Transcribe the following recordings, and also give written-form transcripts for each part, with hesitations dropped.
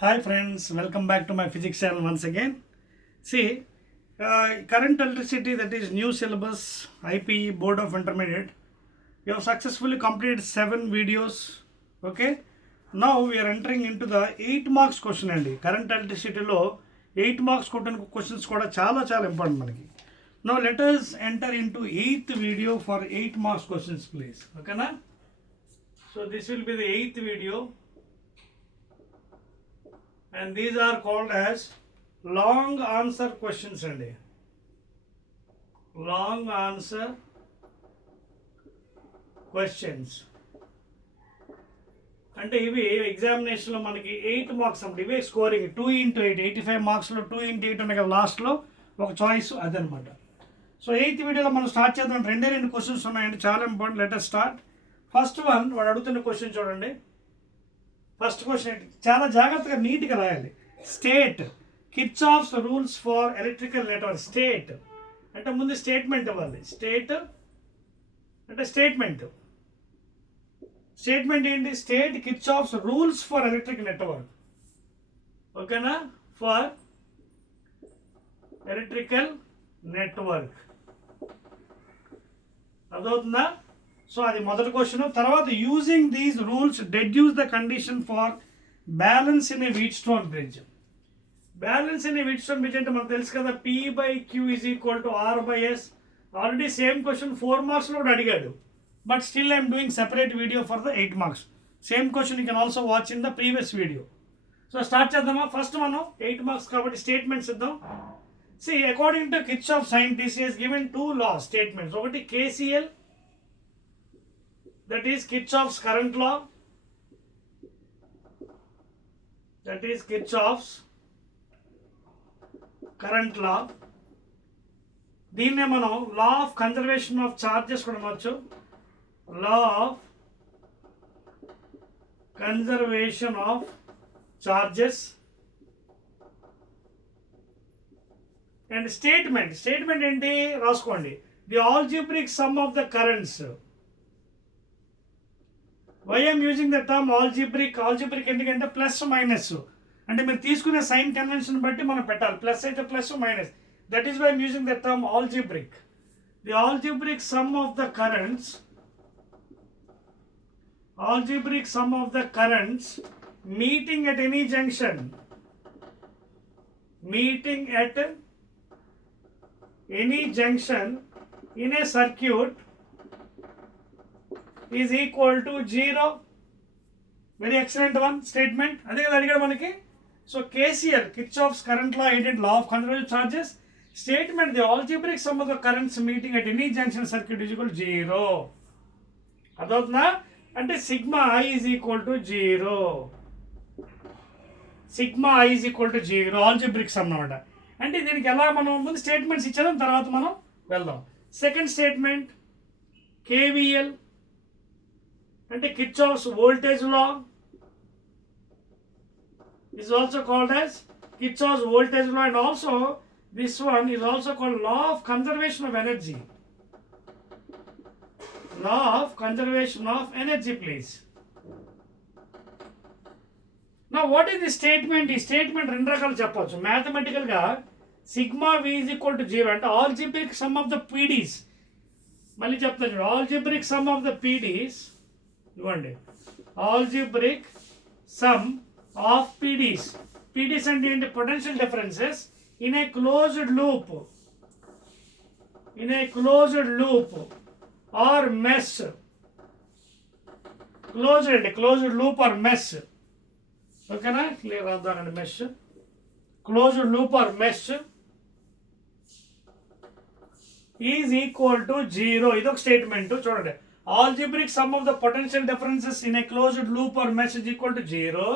Hi friends, welcome back to my physics channel once again. See, current electricity, that is new syllabus, IPE Board of Intermediate. We have successfully completed 7 videos. Okay. Now we are entering into the 8 marks question అండి. Current electricity లో 8 marks questions కూడా చాలా important మనకి. Now let us enter into 8th video for 8 marks questions please. Okay na? So this will be the 8th video. And these are called as long answer questions అండి. Long answer questions అంటే ఇవి ఎగ్జామినేషన్లో మనకి 8 మార్క్స్ అంటే ఇవే స్కోరింగ్ 2 into 8 85 మార్క్స్లో 2 into 8 ఉన్నాయి కదా లాస్ట్లో ఒక చాయిస్ అదనమాట. సో 8th వీడియోలో మనం స్టార్ట్ చేద్దాం. రెండు క్వశ్చన్స్ ఉన్నాయండి, చాలా important. Letter start. First one వాడు అడుగుతున్న క్వశ్చన్ చూడండి. ఫస్ట్ క్వశ్చన్ చాలా జాగ్రత్తగా నీట్గా రాయాలి. State Kirchhoff's rules for electrical network. State అంటే ముందు స్టేట్మెంట్ ఇవ్వాలి. స్టేట్ అంటే స్టేట్మెంట్ ఏంటి? State Kirchhoff's rules for electric network. ఓకేనా? ఫర్ ఎలక్ట్రికల్ నెట్వర్క్ అదవుతుందా? సో అది మొదటి క్వశ్చన్. తర్వాత using these rules deduce the condition for balance in a Wheatstone bridge. Balance in a Wheatstone bridge అంటే మనకు తెలుసు కదా, P/Q = R/S. ఆల్రెడీ సేమ్ క్వశ్చన్ 4 మార్క్స్లో కూడా అడిగాడు, but still I'm doing separate video for the 8 marks. Same question you can also watch in the previous video. So start చేద్దామా? ఫస్ట్ మనం 8 మార్క్స్ కాబట్టి స్టేట్మెంట్స్ ఇద్దాం. See, according to Kirchhoff scientist, he has given 2 laws statements. ఒకటి KCL, that is Kirchhoff's current law. That is Kirchhoff's current law. దీన్నే మనం law of conservation of charges కూడా అనవచ్చు. Law of conservation of charges. And statement ఏంటి రాసుకోండి. The algebraic sum of the currents. Why I'm using the term algebraic ఎందుకంటే plus minus అంటే మీరు తీసుకునే సైన్ కన్వెన్షన్ బట్టి మనం పెట్టాలి. ప్లస్ అయితే plus, minus. That is why I'm using the term algebraic. The algebraic sum of the currents meeting at any junction in a circuit is equal to 0. Very excellent one statement. అదే కదా అడిగాడు మనకి. So KCL, Kirchhoff's current law, ఏంటంటే law of conservation charges. Statement, the algebraic sum of the currents meeting at any junction circuit is equal to 0. అదవుతుందా? అంటే sigma I is equal to 0. Sigma I is equal to 0 algebraic some అన్నమాట. అంటే దీనికి ఎలా మనం ముందు స్టేట్మెంట్స్ ఇచ్చేదాం, తర్వాత మనం వెళ్దాం. సెకండ్ స్టేట్మెంట్ KVL అంటే Kirchhoff's voltage law is also called as Kirchhoff's voltage law, and also this one is also called law of conservation of energy. Law of conservation of energy, please. Now what is the statement? ఈ statement రెండు రకాలు చెప్పవచ్చు. మ్యాథమెటికల్గా sigma V is equal to 0 అంటే algebraic sum of the PDs. మళ్ళీ చెప్తాను చూడు, algebraic sum of the PDs ఇవ్వండి. ఆల్జిబ్రిక్ సమ్ ఆఫ్ PDs అంటే ఏంటి? Potential differences in a closed loop or mesh. Closed loop or mesh. ఓకేనా? Clear అవుతానండి. Mesh, closed loop or mesh is equal to 0. ఇదొక statement చూడండి. Algebraic sum of the potential differences in a closed loop or mesh is equal to 0.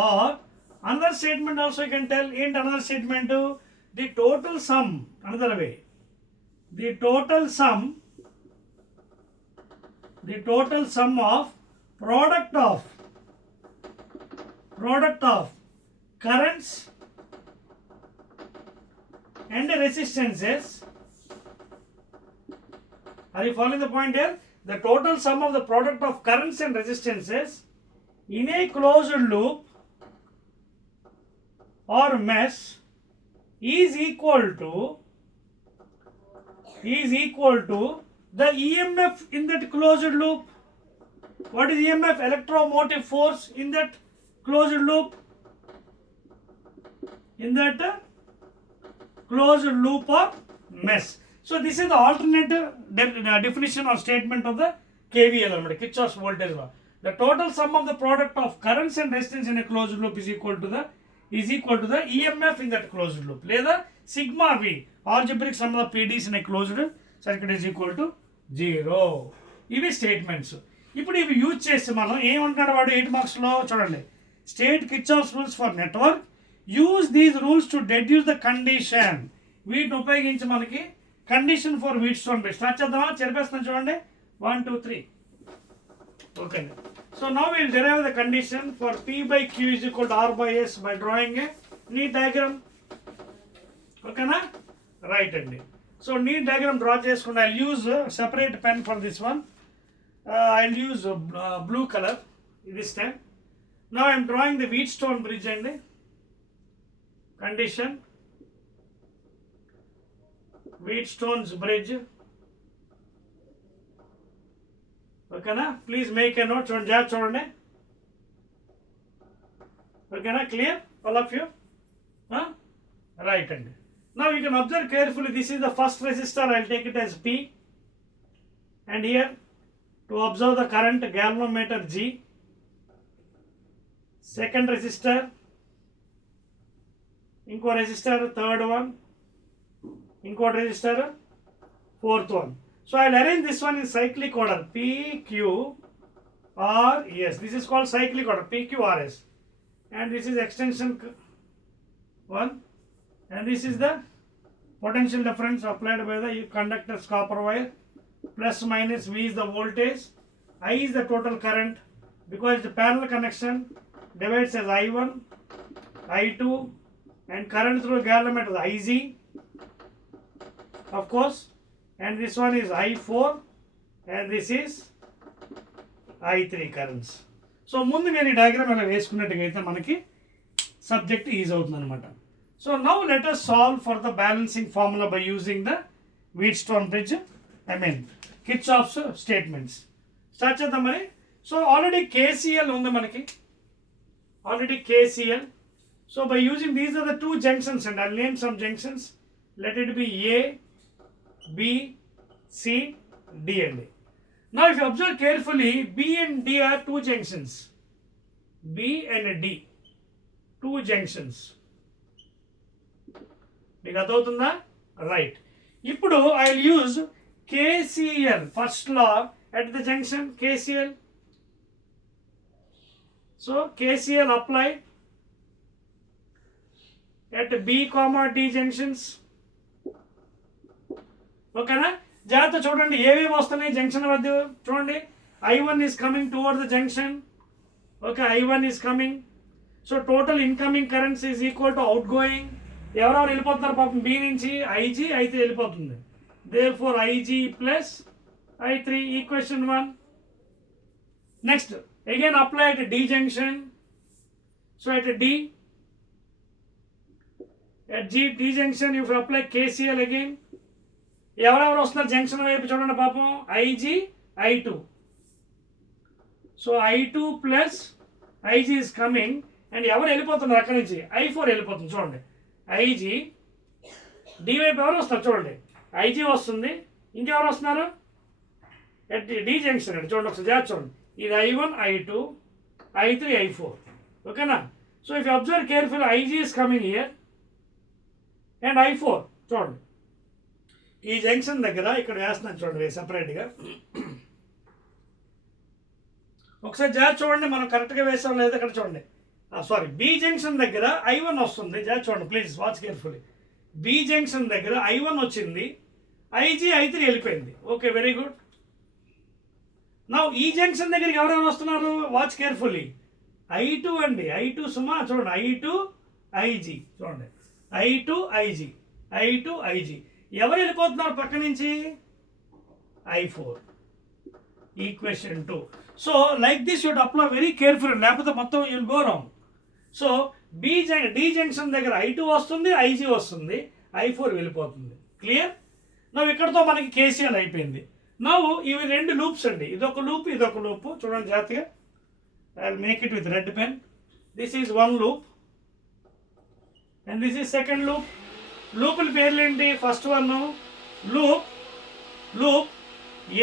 or another statement also you can tell. In another statement, the total sum, another way, the total sum of product of currents and resistances. Are you following the point here? The total sum of the product of currents and resistances in a closed loop or mesh is equal to the EMF in that closed loop. What is EMF? Electromotive force in that closed loop. In that closed loop or mesh. So this is the alternative definition or statement of the KVL, Kirchhoff's voltage law. The total sum of the product of currents and resistance in a closed loop is equal to the EMF in that closed loop. లేదా sigma V, algebraic sum of the PDs in a closed circuit is equal to 0. ఇవి స్టేట్మెంట్స్. ఇప్పుడు ఇవి యూజ్ చేసి మనం ఏమంటున్నాడు వాడు 8 మార్క్స్లో చూడండి. State Kirchhoff's rules for network, use these rules to deduce the condition. వీటిని ఉపయోగించి మనకి condition for wheat stone bridge start చేద్దామా? చెరిపేస్తాను చూడండి. 1 2 3. Okay. So now will derive the condition for P by Q is equal to R by S by drawing a neat diagram. ఓకేనా? Right అండి. So neat diagram draw చేసుకుంటే I use separate pen for this one. I use blue colour this time. Now I'm drawing the Wheatstone bridge అండి. Condition Wheatstone's bridge. ఓకేనా? Please make a note. చూడండి, జాగ్రత్త చూడండి. ఓకేనా? Clear all of you? Right అండి. Now you can observe carefully, this is the first resistor, I will take it as P, and here to observe the current galvanometer G. Second resistor, inko resistor, third one, inko resistor, fourth one. So I will arrange this one in cyclic order, P, Q, R, S. This is called cyclic order, P, Q, R, S. And this is extension 1. And this is the potential difference applied by the conductor's copper wire. Plus minus V is the voltage, I is the total current, because the parallel connection divides as I1, I2, and current through galvanometer is IZ, of course, and this one is I4, and this is I3 currents. So ముందు నేను ఈ డయాగ్రామ్ అలా వేసుకున్నట్టుగా మనకి subject is అవుతుంది అనమాట. So now let us solve for the balancing formula by using the Wheatstone bridge, Kirchhoff's statements. Start చేద్దాం మరి. So already KCL ఉంది మనకి. Already KCL. So by using these are the two junctions and I'll name some junctions. Let it be A, B, C, D and A. Now if you observe carefully, B and D are two junctions. B and D. Two junctions. మీకు అర్థమవుతుందా? రైట్. ఇప్పుడు I will use KCL first law at the junction KCL. So KCL apply at B, D junctions. ఓకేనా? జాగ్రత్త చూడండి ఏవేవి వస్తున్నాయి జంక్షన్ వద్ద. చూడండి, I1 is coming towards the junction. Okay, I1 is coming. So total incoming currents is equal to out going. ఎవరెవరు వెళ్ళిపోతున్నారు పాపం? బి నుంచి IG, I3 వెళ్ళిపోతుంది. Therefore IG plus I3 equation 1. Next again apply at D junction. So at D D junction if you apply KCL again, ఎవరెవరు వస్తున్నారు జంక్షన్ వైపు చూడండి పాపం? IG, I2. So I2 plus IG is coming and ఎవరు వెళ్ళిపోతున్నారు అక్కడి నుంచి? I4 వెళ్ళిపోతుంది. చూడండి, IG, D వైపు ఎవరు వస్తారు? చూడండి, IG వస్తుంది. ఇంకెవరు వస్తున్నారు? ఎట్ D జంక్షన్ అండి. చూడండి ఒకసారి జాగ్రత్త చూడండి. ఇది I1, I2, I3, I4. ఓకేనా? So if you observe careful, IG is coming here and I4. చూడండి, ఈ జంక్షన్ దగ్గర ఇక్కడ వేస్తున్నాను చూడండి సపరేట్గా. ఒకసారి జాగ్రత్త చూడండి మనం కరెక్ట్గా వేసాం లేదా. ఇక్కడ చూడండి, సారీ, బి జంక్షన్ దగ్గర I1 వస్తుంది. జాగ్రత్త చూడండి please, watch carefully. B junction దగ్గర I1 వచ్చింది, IG, I3 వెళ్ళిపోయింది. Okay, very good. నా ఈ జంక్షన్ దగ్గరికి ఎవరెవరు వస్తున్నారు? Watch carefully. I2 అండి, I2 సుమా చూడండి, I2, IG. చూడండి, I2, IG, I2, IG. ఎవరు వెళ్ళిపోతున్నారు పక్క నుంచి? I4. Equation 2. So like this you would apply very careful, లేకపోతే మొత్తం you will go wrong. So D junction దగ్గర I2 వస్తుంది, IG వస్తుంది, I4 వెళ్ళిపోతుంది. క్లియర్? నవ్వు ఇక్కడతో మనకి KCL అయిపోయింది. నవ్వు ఇవి రెండు లూప్స్ అండి, ఇదొక లూప్, ఇదొక లూప్. చూడండి జాగ్రత్తగా, I will make it with red pen. This is one loop and this is second loop. లూపుల పేర్లు ఏంటి? First one loop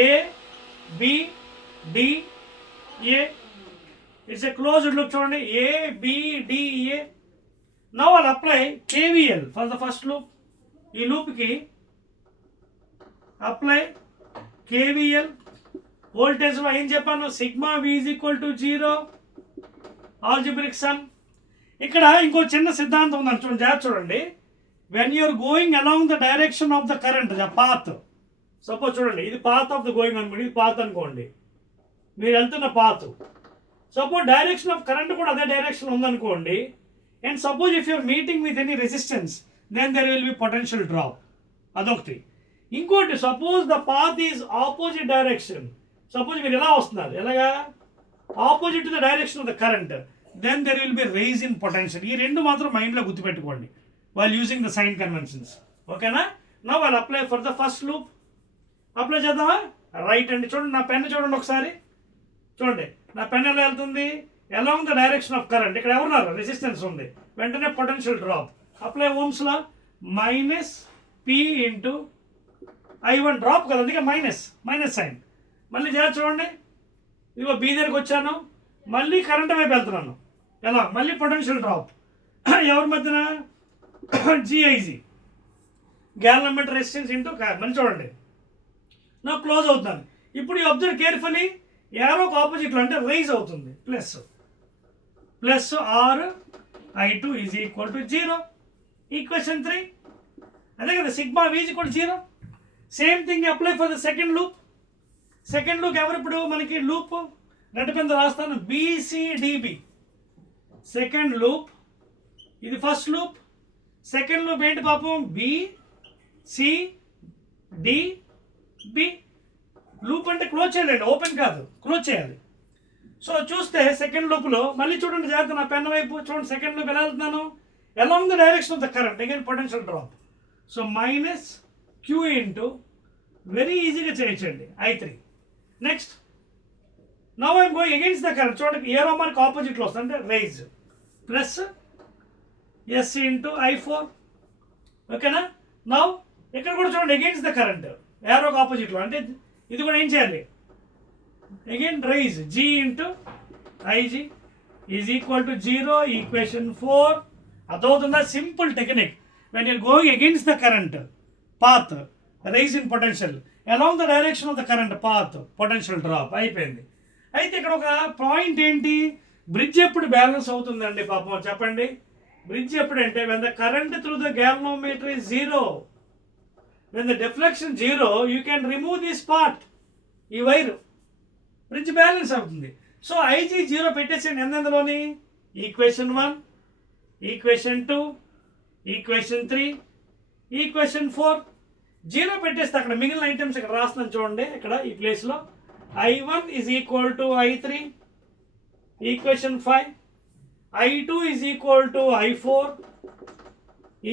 A B D A. It's a closed loop. చూడండి A B D A. Now I'll apply KVL for the first loop. ఈ లూప్కి apply KVL. వోల్టేజ్లో ఏం చెప్పాను? Sigma V is equal to 0, algebraic sum. ఇక్కడ ఇంకో చిన్న సిద్ధాంతం ఉందని చూడండి, జాగ్రత్త చూడండి. When you're going along the direction of the current, the path. Suppose చూడండి, ఇది పాత్ ఆఫ్ ద గోయింగ్ అనుకోండి, ఇది పాత్ అనుకోండి, మీరు వెళ్తున్న path. Suppose direction of current కూడా అదే డైరెక్షన్ ఉందనుకోండి. And suppose if you're meeting with any resistance, then there will be potential drop. అదొకటి. ఇంకోటి, suppose the path is opposite direction. Suppose మీరు ఎలా వస్తున్నారు, ఎలాగా opposite to the direction of the current, then there will be rise in potential. ఈ రెండు మాత్రం మైండ్లో గుర్తుపెట్టుకోండి while using the sign conventions. ఓకేనా? Now I'll apply for the first loop. Apply చేద్దామా? రైట్ అండి. చూడండి నా పెన్ చూడండి ఒకసారి. చూడండి నా పెన్ ఎలా వెళ్తుంది? Along the direction of current. ఇక్కడ ఎవరున్నారు? రెసిస్టెన్స్ ఉంది, వెంటనే పొటెన్షియల్ డ్రాప్. అప్లై ఓమ్స్లో minus P into I1 drop కదా, అందుకే మైనస్ సైన్. మళ్ళీ జాగ్రత్త చూడండి, ఇదిగో B దగ్గరికి వచ్చాను, మళ్ళీ కరెంట్ వైపు వెళ్తున్నాను. ఎలా? మళ్ళీ పొటెన్షియల్ డ్రాప్. ఎవరి మధ్యన? GIG, గ్యాలనోమీటర్ రెసిస్టెన్స్ ఇంటూ మళ్ళీ చూడండి నాకు క్లోజ్ అవుతున్నాను. ఇప్పుడు ఈ అబ్జర్వ్ కేర్ఫుల్లీ, యారోకి ఆపోజిట్లో అంటే రైజ్ అవుతుంది, plus RI2 is equal to 0. ఈక్వేషన్ 3 అదే కదా, sigma V is equal to 0. Same thing apply for the second loop. Second loop ఎవరు? ఇప్పుడు మనకి లూప్ రెడ్ పెన్ రాస్తాను, BCDB. సెకండ్ లూప్, ఇది ఫస్ట్ లూప్. సెకండ్ లూప్ ఏంటి పాపం? BCDB. లూప్ అంటే క్లోజ్ చేయాలండి, ఓపెన్ కాదు, క్లోజ్ చేయాలి. సో చూస్తే సెకండ్ లూప్లో మళ్ళీ చూడండి జాగ్రత్త, నా పెన్ వైపు చూడండి. సెకండ్ లూప్ ఎలా వెళ్తున్నాను? Along the direction of the current, again potential drop. So minus Q into, very ఈజీగా చేయొచ్చండి, I3. Next now I'm going against the current. చూడండి ఏరో మార్క్ ఆపోజిట్లో వస్తుంది, అంటే rise, plus S into I4. ఓకేనా? నౌ ఇక్కడ కూడా చూడండి అగైన్స్ ద కరెంట్, ఏరోకి ఆపోజిట్లో, అంటే ఇది కూడా ఏం చేయాలి? Again rise, G into IG is equal to 0. Equation 4. అర్థమవుతుందా? Simple technique. When you're going against the current path, rise in potential, along the direction of the current path, potential drop. అయిపోయింది. అయితే ఇక్కడ ఒక పాయింట్ ఏంటి? బ్రిడ్జ్ ఎప్పుడు బ్యాలెన్స్ అవుతుందండి పాపం చెప్పండి? బ్రిడ్జ్ ఎప్పుడంటే when the current through the galvanometer is 0, when the deflection 0, you can remove this part, ఈ వైరు, బ్రిడ్జ్ బ్యాలెన్స్ అవుతుంది. సో IG 0 పెట్టేసాను ఎందులోని? Equation 1, equation 2, equation 3, equation 4. 0 పెట్టేస్తే అక్కడ మిగిలిన ఐటమ్స్ ఇక్కడ రాస్తున్నాను చూడండి, ఇక్కడ ఈ ప్లేస్లో I1 is equal to I3, equation 5. I2 is equal to I4,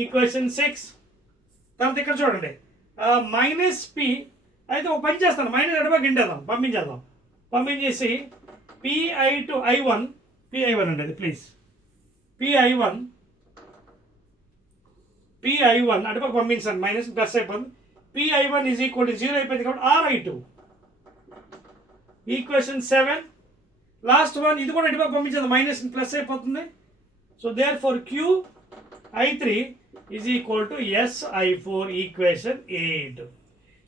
equation 6. తర్వాత ఇక్కడ చూడండి మైనస్ P. అయితే ఒక పని చేస్తాను, మైనస్ ఎడబాకి ఇంటేద్దాం, పంపించేసి PI1 అండి, అది ప్లీజ్ PI1 అటుపక్క పంపించాను, మైనస్ ప్లస్ అయిపోయింది. PI1 ఈజ్ ఈక్వల్ టు 0 అయిపోయింది కాబట్టి RI2, ఈక్వేషన్ 7. లాస్ట్ వన్ ఇది కూడా ఇటుపక్క పంపించేది, మైనస్ ప్లస్ అయిపోతుంది. So therefore QI3 is equal to SI4, equation 8.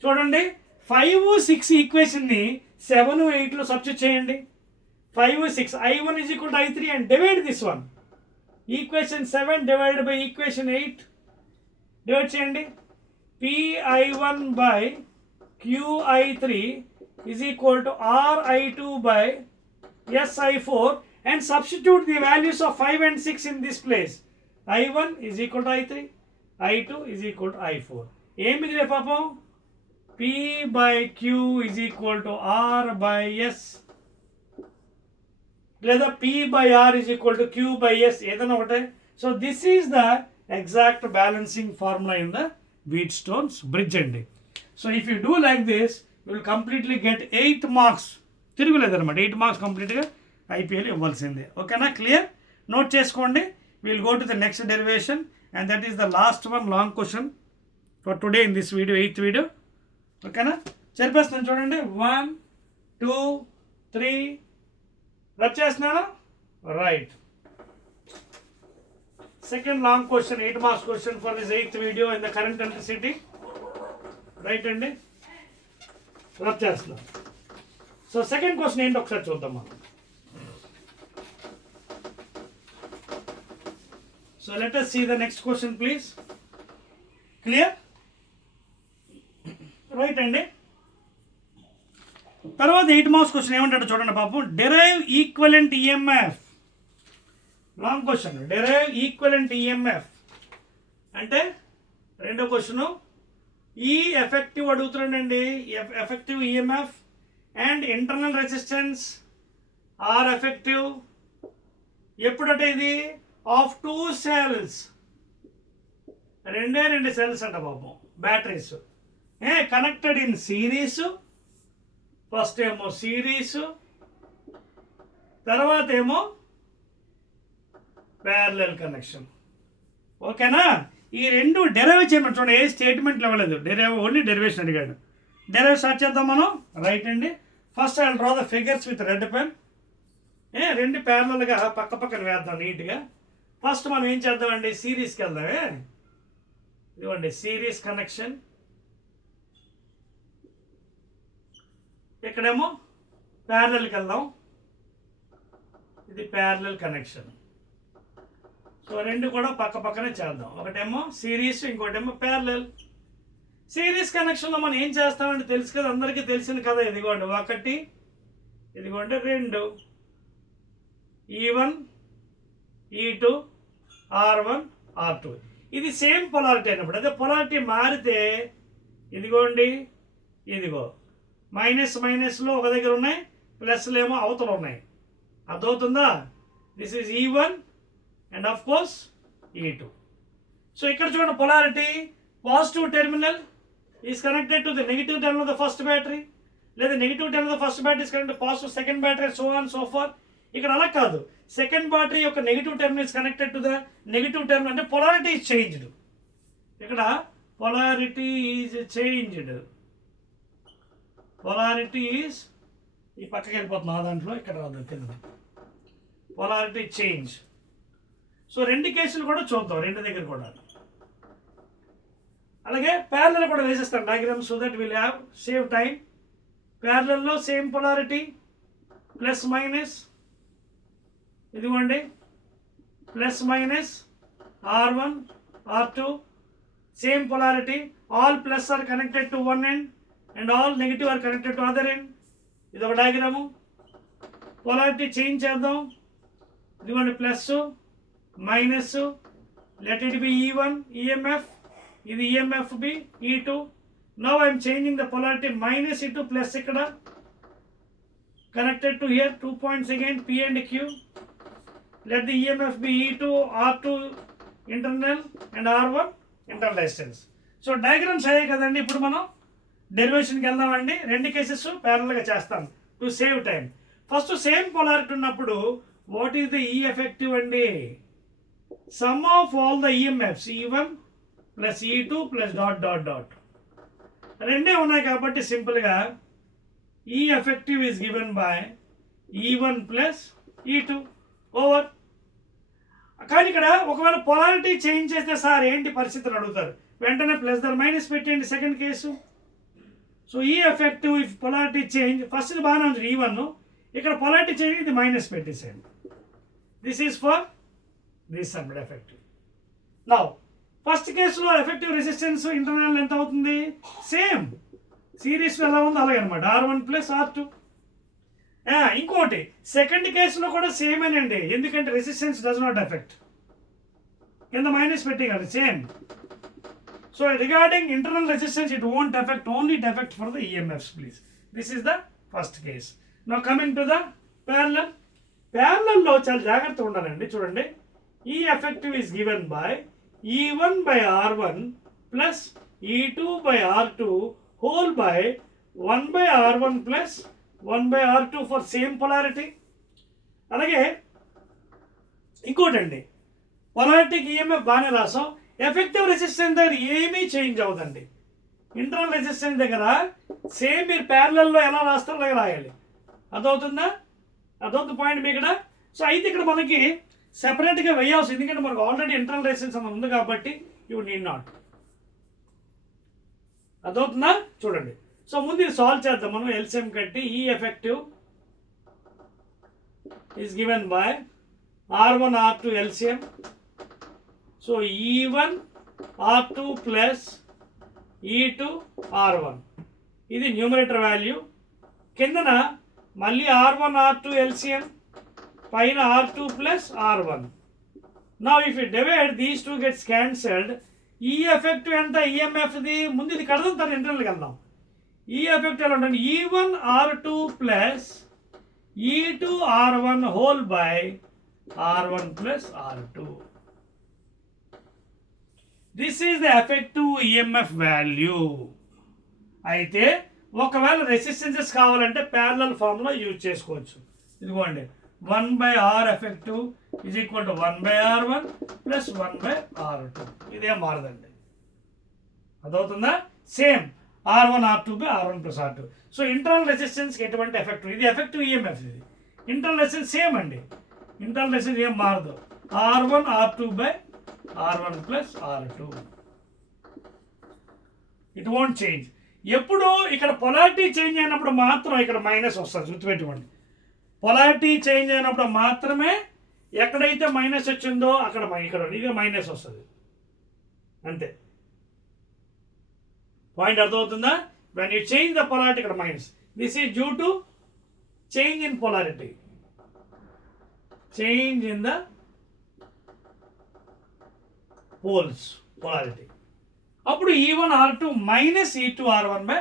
చూడండి 5, 6 ఈక్వేషన్ని 7, 8లో సబ్స్టిట్యూట్ చేయండి. 5, 6, I1 is equal to I3 and divide this one. Equation 7 divided by equation 8 డివైడ్ చేయండి. PI1 by QI3 is equal to RI2 by SI4 and substitute the values of 5 and 6 in this place. I1 is equal to I3, I2 is equal to I4. ఏం మిగిలే పాపం? P by Q is equal to R by S లేదా P/R is equal to Q/S ఏదైనా ఒకటే. So this is the exact balancing formula in the Wheatstone's bridge అండి. So if you do like this you will completely get 8 marks, తిరుగులేదన్నమాట. 8 marks కంప్లీట్గా ఐపీఎల్ ఇవ్వాల్సిందే. ఓకేనా? Clear? Note చేసుకోండి. Will go to the next derivation and that is the last one long question for today in this video, 8th video. ఓకేనా? చెప్పేస్తున్నాను చూడండి. 1 2 3 rub చేస్తున్నాను. Right. Second long question, 8 marks question for this 8th video in the current electricity. Right అండి, rub చేస్తున్నాం. So second question ఏంటి ఒకసారి చూద్దాం మనం. So let us see the next question please. Clear? Right అండి. తర్వాత 8 మార్క్స్ క్వశ్చన్ ఏమంటాడు చూడండి పాపం. Derive equivalent EMF. Long question. Derive equivalent EMF అంటే రెండో క్వశ్చను. ఈ ఎఫెక్టివ్ అడుగుతున్నాడండి. Effective EMF and internal resistance or effective ఎప్పుడంటే ఇది ఆఫ్ 2 cells, రెండు సెల్స్ అంట పాపం, batteries connected in series. First ఏమో సిరీస్, తర్వాత ఏమో ప్యారలల్ కనెక్షన్. ఓకేనా? ఈ రెండు డెరైవ్ చేయమని చూడండి. ఏ స్టేట్మెంట్లు ఇవ్వలేదు, డెరైవ్ ఓన్లీ డెరివేషన్ అడిగాడు. డెరైవ్ స్టార్ట్ చేద్దాం మనం. రైట్ అండి. First I will draw the figures with red pen. రెండు ప్యారలల్గా పక్క పక్కన వేద్దాం నీట్గా. ఫస్ట్ మనం ఏం చేద్దామండి, సిరీస్కి వెళ్దామే. ఇదిగోండి సిరీస్ కనెక్షన్. ఇక్కడేమో ప్యారలల్కి వెళ్దాం. ఇది ప్యారలల్ కనెక్షన్. సో రెండు కూడా పక్క పక్కనే చేద్దాం. ఒకటేమో సిరీస్, ఇంకోటేమో ప్యారలల్. సిరీస్ కనెక్షన్లో మనం ఏం చేస్తామంటే తెలుసు కదా, అందరికీ తెలిసింది కదా. ఇదిగోండి 1, ఇదిగోండి 2, E1 E2 R1 R2. ఇది సేమ్ పొలారిటీ అయినప్పుడు. అదే పొలారిటీ మారితే ఇదిగోండి, ఇదిగో మైనస్ మైనస్లో ఒక దగ్గర ఉన్నాయి, ప్లస్లు ఏమో అవతల ఉన్నాయి. అర్థమవుతుందా? This is E1 and of course E2. సో ఇక్కడ చూడండి polarity. Positive terminal is connected to the negative terminal of the first battery, లేదా negative terminal of the first battery is connected positive second battery, so on so far. ఇక్కడ అలా కాదు. Second battery యొక్క negative terminal is connected to the negative terminal, అంటే polarity is changed. ఇక్కడ polarity is changed. Polarity is ఈ పక్కకి వెళ్ళిపోతున్నా దాంట్లో, ఇక్కడ రాదు కింద. Polarity change. సో రెండు కేసులు కూడా చూద్దాం, రెండు దగ్గర కూడా. అలాగే ప్యారలల్ కూడా వేసేస్తాను diagram, so that will have save time. ప్యారలల్లో సేమ్ పొలారిటీ, ప్లస్ మైనస్, ఇదిగోండి plus minus R1 R2, same polarity. All plus are connected to one end and all negative are connected to other end. ఇది ఒక diagram. Polarity change చేద్దాం. ఇదిగోండి plus minus, let it be E1 EMF, ఇది EMF be E2. Now I'm changing the polarity, minus E2 plus ఇక్కడ connected to here 2 points again, P and Q. Let the EMF be E2 R2 internal and R1 internal resistance. So diagrams అయ్యాయి కదండి. ఇప్పుడు మనం డెరివేషన్కి వెళ్దామండి. రెండు cases ప్యారలల్గా చేస్తాం to save time. First same polarity ఉన్నప్పుడు what is the E effective అండి? Sum of all the EMFs E1 plus E2 plus dot dot dot. రెండే ఉన్నాయి కాబట్టి సింపుల్గా E effective is given by E1 plus E2 over. కానీ ఇక్కడ ఒకవేళ polarity change చేస్తే సార్ ఏంటి పరిస్థితులు అడుగుతారు. వెంటనే ప్లస్ దర్ మైనస్ పెట్టండి second case. So E effective if polarity change, first ఇది బాగానే ఉంది E1, ఇక్కడ పొలారిటీ చేంజ్ ఇది మైనస్ పెట్టేసేయండి. దిస్ ఈజ్ ఫర్ దిస్ సబ్మిడ్ ఎఫెక్టివ్. నౌ ఫస్ట్ కేసులో ఎఫెక్టివ్ రెసిస్టెన్స్ ఇంటర్నల్ ఎంత అవుతుంది? సేమ్ సిరీస్లో ఎలా ఉంది అలాగే అనమాట, R1 ప్లస్ R2. ఇంకోటి సెకండ్ కేసులో కూడా సేమ్ అనండి, ఎందుకంటే రెసిస్టెన్స్ డస్ నాట్ ఎఫెక్ట్. కింద మైనస్ పెట్టి కదా same. So regarding internal resistance it won't affect, only it affect for the EMFs please. This is the first case. Now coming to the parallel. ప్యారలల్లో చాలా జాగ్రత్తగా ఉండాలండి. చూడండి, ఈ effective is given by E1 by R1 plus E2 by R2 whole by 1 by R1 plus 1 by R2 for same polarity. అలాగే ఇంకోటండి, పొలారిటీకి ఈఎంఎఫ్ బాగానే రాసాం. ఎఫెక్టివ్ రెసిస్టెన్స్ దగ్గర ఏమీ చేంజ్ అవ్వదండి. ఇంటర్నల్ రెసిస్టెన్స్ దగ్గర సేమ్ మీరు ప్యారలల్లో ఎలా రాస్తారో అలాగే రాయాలి. అదవుతుందా? అదవుతుంది పాయింట్ మీ ఇక్కడ. సో అయితే ఇక్కడ మనకి సెపరేట్గా వేయాల్సి, ఎందుకంటే మనకు ఆల్రెడీ ఇంటర్నల్ రెసిస్టెన్స్ అని ఉంది కాబట్టి యూ నీడ్ నాట్. అదవుతుందా? చూడండి. సో ముందు ఇది సాల్వ్ చేద్దాం మనం. ఎల్సిఎం కట్టి ఈ effective is given by R1 R2 LCM. So E1 R2 plus E2 R1, ఇది న్యూమరేటర్ వాల్యూ. కిందన మళ్ళీ R1 R2 LCM, పైన R2 plus R1. Now if you divide these two gets cancelled. ఈ ఎఫెక్టివ్ ఎంత? ఈఎంఎఫ్ది ముందు ఇది కడదాం, తర్వాత ఇంటర్నల్కి వెళ్దాం. ఈ ఎఫెక్ట్ ఎలా ఉంటుంది? E1 R2 plus E2 R1 whole by R1 plus R2. This is the effective EMF value. అయితే ఒకవేళ రెసిస్టెన్సెస్ కావాలంటే ప్యారలల్ ఫార్ములా యూజ్ చేసుకోవచ్చు. ఇదిగోండి, 1 by R effective is equal to 1 by R1 plus 1 by R2. ఇదేం మారదండి. అదవుతుందా? Same R1 R2 by R1 plus R2. So internal రెసిస్టెన్స్కి ఎటువంటి ఎఫెక్టివ్, ఇది ఎఫెక్టివ్ ఈఎంఎఫ్. ఇది ఇంటర్నల్ రెసిస్టెన్స్ సేమ్ అండి. ఇంటర్నల్ రెసిస్టెన్స్ ఏం మారదు. R1 R2 by R1 plus R2. It won't change. ఎప్పుడు ఇక్కడ పొలారిటీ చేంజ్ అయినప్పుడు మాత్రం ఇక్కడ మైనస్ వస్తుంది, గుర్తుపెట్టుకోండి. పొలారిటీ చేంజ్ అయినప్పుడు మాత్రమే ఎక్కడైతే మైనస్ వచ్చిందో అక్కడ ఇక్కడ ఇదే మైనస్ వస్తుంది, అంతే. పాయింట్ అర్థమవుతుందా? When you change the polarity ఇక్కడ minus. This is due to change in polarity. Change in the poles polarity. అప్పుడు E1 R2 minus E2 R1 by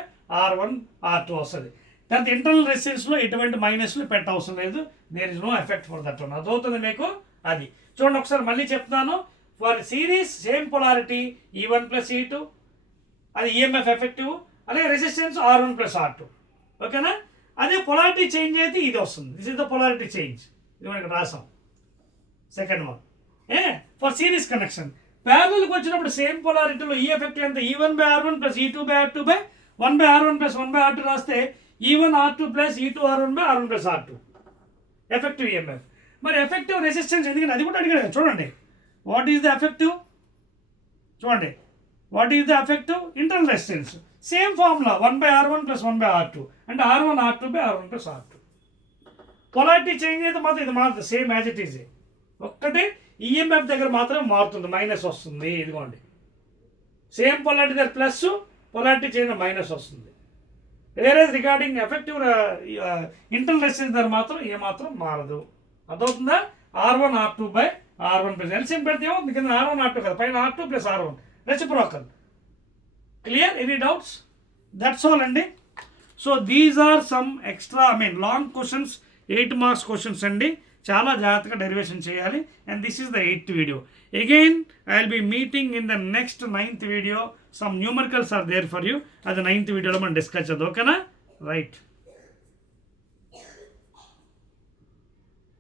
R1 R2 వస్తుంది. తర్వాత ఇంటర్నల్ రెసిస్టెన్స్లో ఎటువంటి మైనస్లు పెట్టవసరం లేదు. There is no effect for that one. అదవుతుంది మీకు. అది చూడండి ఒకసారి మళ్ళీ చెప్తాను. For series same polarity E1 plus E2, అది ఈఎంఎఫ్ ఎఫెక్టివ్. అలాగే రెసిస్టెన్స్ R1 ప్లస్ R2. ఓకేనా? అదే పొలారిటీ చేంజ్ అయితే ఇది వస్తుంది. This is the polarity change. ఇది మనకి రాసాం. Second one for series connection. ప్యారలల్కి వచ్చినప్పుడు సేమ్ పొలారిటీలో ఈ ఎఫెక్టివ్ ఎంత? E1 by R1 plus E2 by R2 by 1 by R1 plus 1 by R2 రాస్తే E1 R2 plus E2 R1 by R1 plus R2 effective EMF. మరి effective resistance ఎందుకంటే అది కూడా అడిగాడు. చూడండి, వాట్ ఈస్ ద ఎఫెక్టివ్? చూడండి, what is the effective? Internal resistance. Same formula 1 by R1 plus 1 by R2 అంటే R1 R2 by R1 plus R2. Polarity change అయితే మాత్రం ఇది మారుతుంది, సేమ్ యాజ్ ఇట్ ఈజ్. ఒక్కటే ఈఎంఎఫ్ దగ్గర మాత్రం మారుతుంది, మైనస్ వస్తుంది. ఇదిగోండి, సేమ్ పొలారిటీ దగ్గర ప్లస్, పొలారిటీ చేంజ్ మైనస్ వస్తుంది. వేరే రిగార్డింగ్ ఎఫెక్టివ్ ఇంటర్నల్ రెసిస్టెన్స్ దగ్గర మాత్రం ఏమాత్రం మారదు. అదవుతుందా? R1 R2 by R1 plus LCM పెడితే ఏమవుతుంది? కింద R1 R2 కదా, పైన R2 plus R1 reciprocal. Clear? Any doubts? That's all అండి. So these are some extra long questions, 8 marks questions అండి. చాలా జాగ్రత్తగా డెరివేషన్ చేయాలి. And this is the 8th video. Again I will be meeting in the next 9th video. Some numericals are there for you. అది 9th వీడియోలో మనం డిస్కస్ చేద్దాం. ఓకేనా? రైట్.